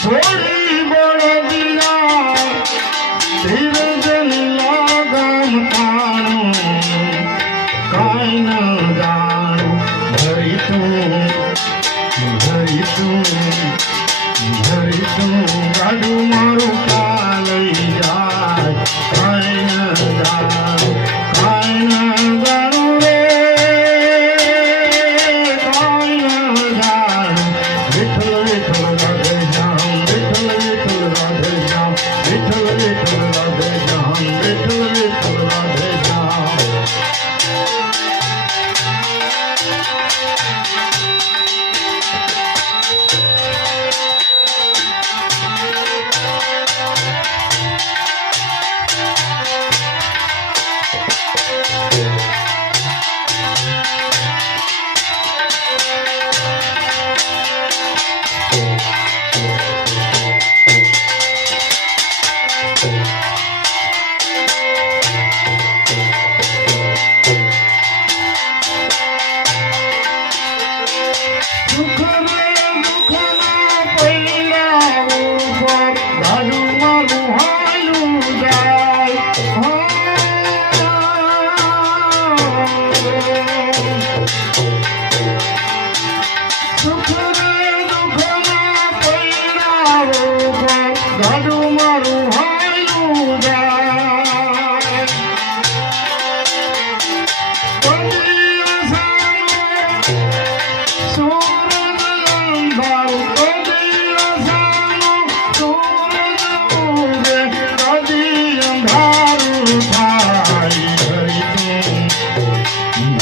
थोड़ी बड़ दिया धीरजन लागम ताणू काई न जाणू धरी तू गाडू मारू कालई जाय काई न जाणू रे काई न जाणू विठ्ठल विठ्ठल राधे श्याम विठ्ठल विठ्ठल राधे श्याम विठ्ठल विठ्ठल राधे श्याम विठ्ठल विठ्ठल राधे श्याम गाडू मारू हायू जाय कधी असानो सूरज अंधारू कधी असानो सूरज उगे कधी अंधारू थाई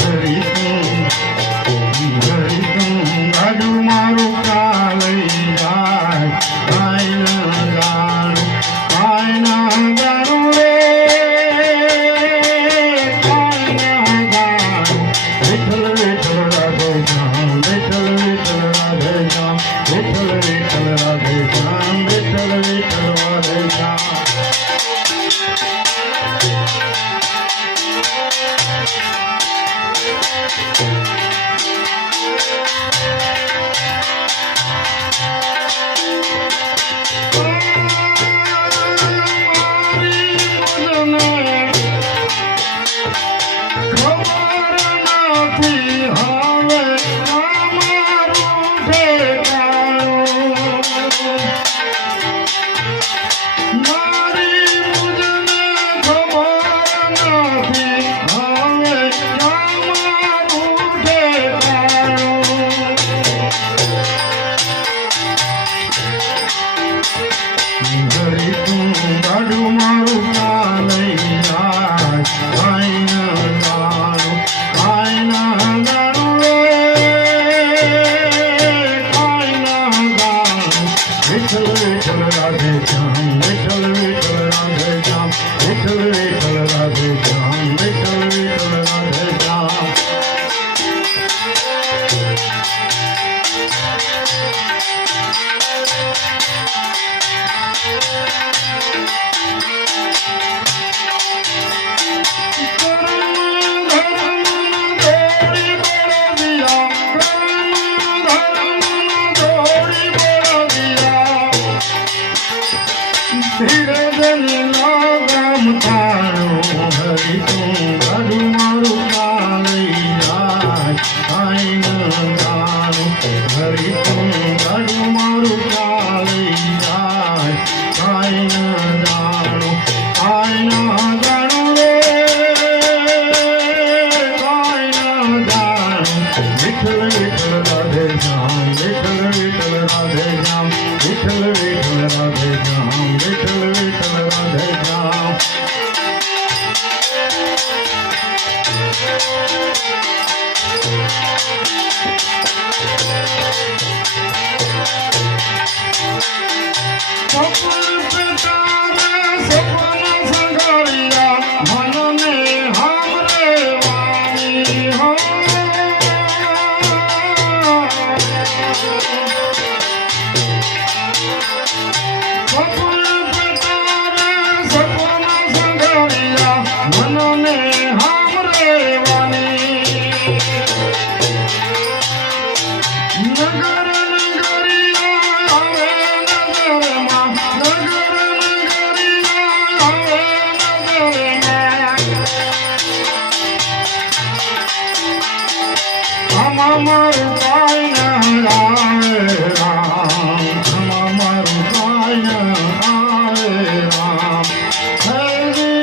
धरी तू गाडू मारू कालई जाय गाडू मारू कालई जाय काई न जाणू रे काई न जाणू विठ्ठल विठ्ठल राधे श्याम विठ्ठल विठ्ठल राधे श्याम विठ्ठल विठ्ठल राधे श्याम विठ्ठल विठ्ठल राधे श्याम धीरजन लागम ताणू हरि तू गाडू मारू कालई जाय काई न जाणू हरि तू गाडू मारू कालई जाय काई न जाणू रे काई न जाणू विठ्ठल विठ्ठल राधे श्याम विठ्ठल विठ्ठल राधे श्याम विठ्ठल विठ्ठल राधे श्याम विठ्ठल विठ्ठल राधे श्याम सपन संगारिया मन में हमरे वाणी हो नगर नगर আমার উপায় না রায় রাম আমার উপায় না রায় রাম হরি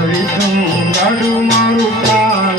हरि तुम लाडू मारू कालय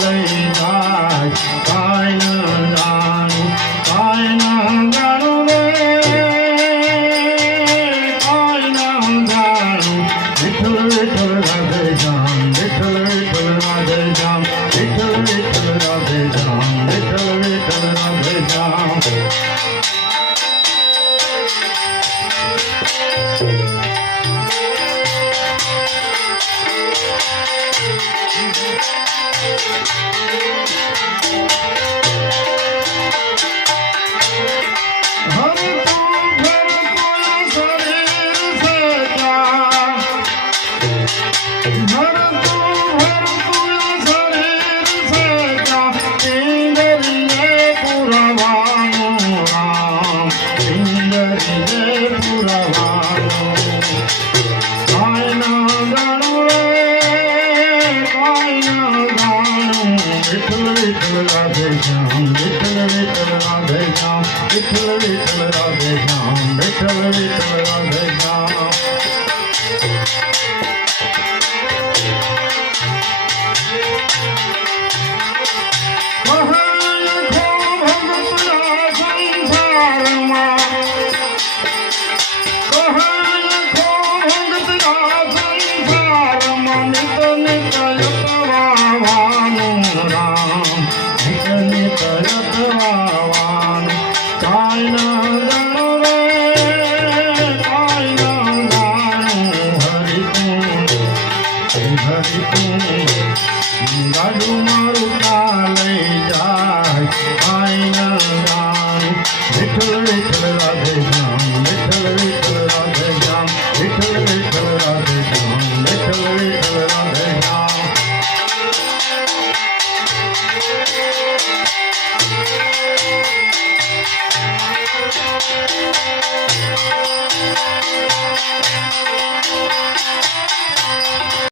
जाय काय न जाणू रे काय न जाणू विठ्ठल विठ्ठल राधे श्याम विठ्ठल विठ्ठल राधे श्याम विठ्ठल विठ्ठल राधे श्याम विठ्ठल विठ्ठल राधे श्याम लाडू मारू कालय जाय